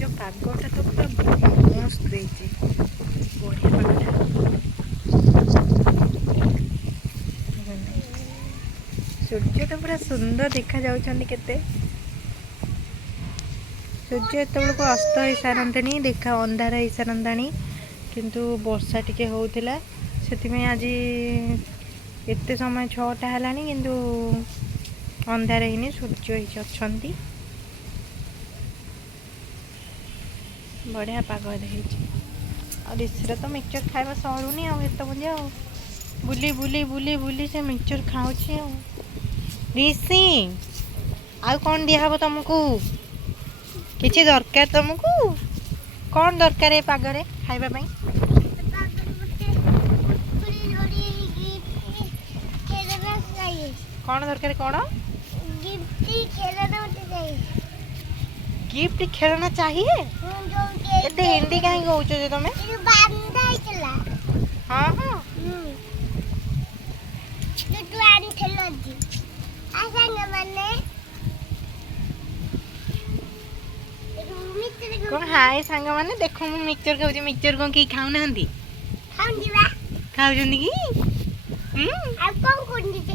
ଆଜିର ପାଗଟା ତ ପୁରା ମସ୍ତ ଦେଇଛି, ବଢ଼ିଆ ପାଗଟା। ସୂର୍ଯ୍ୟ ତ ପୁରା ସୁନ୍ଦର ଦେଖାଯାଉଛନ୍ତି କେତେ। ସୂର୍ଯ୍ୟ ଏତେବେଳକୁ ଅସ୍ତ ହେଇସାରନ୍ତେଣି, ଦେଖା ଅନ୍ଧାର ହେଇସାରନ୍ତାଣି, କିନ୍ତୁ ବର୍ଷା ଟିକେ ହେଉଥିଲା। ସେଥିପାଇଁ ଆଜି ଏତେ ସମୟ 6ଟା ହେଲାଣି କିନ୍ତୁ ଅନ୍ଧାର ହେଇନି, ସୂର୍ଯ୍ୟ ଅଛନ୍ତି। ବଢ଼ିଆ ପାଗ ହେଇଛି। ଆଉ ରିସିର ତ ମିକ୍ସଚର ଖାଇବା ସରୁନି ଆଉ, ଏତେ ବୁଲି ଆଉ ବୁଲି ବୁଲି ବୁଲି ବୁଲି ସେ ମିକ୍ସଚର ଖାଉଛି ଆଉ। ରିସି ଆଉ କ'ଣ ଦିଆହବ ତମକୁ? କିଛି ଦରକାର ତମକୁ? କ'ଣ ଦରକାର ଏ ପାଗରେ ଖାଇବା ପାଇଁ? କ'ଣ ଦରକାର? କ'ଣ गिफ्ट खेलना चाहिए? एते हिंदी काहे कहउछ जे तमे? हां हां तू आनी खेलो जी आ संग माने कोन हाय संग माने देखो मु मिक्सचर खाउछ। मिक्सचर कोन की खाउ नाहंती? खाउनी बा खाउ जंदी की आ कोन कोन दिते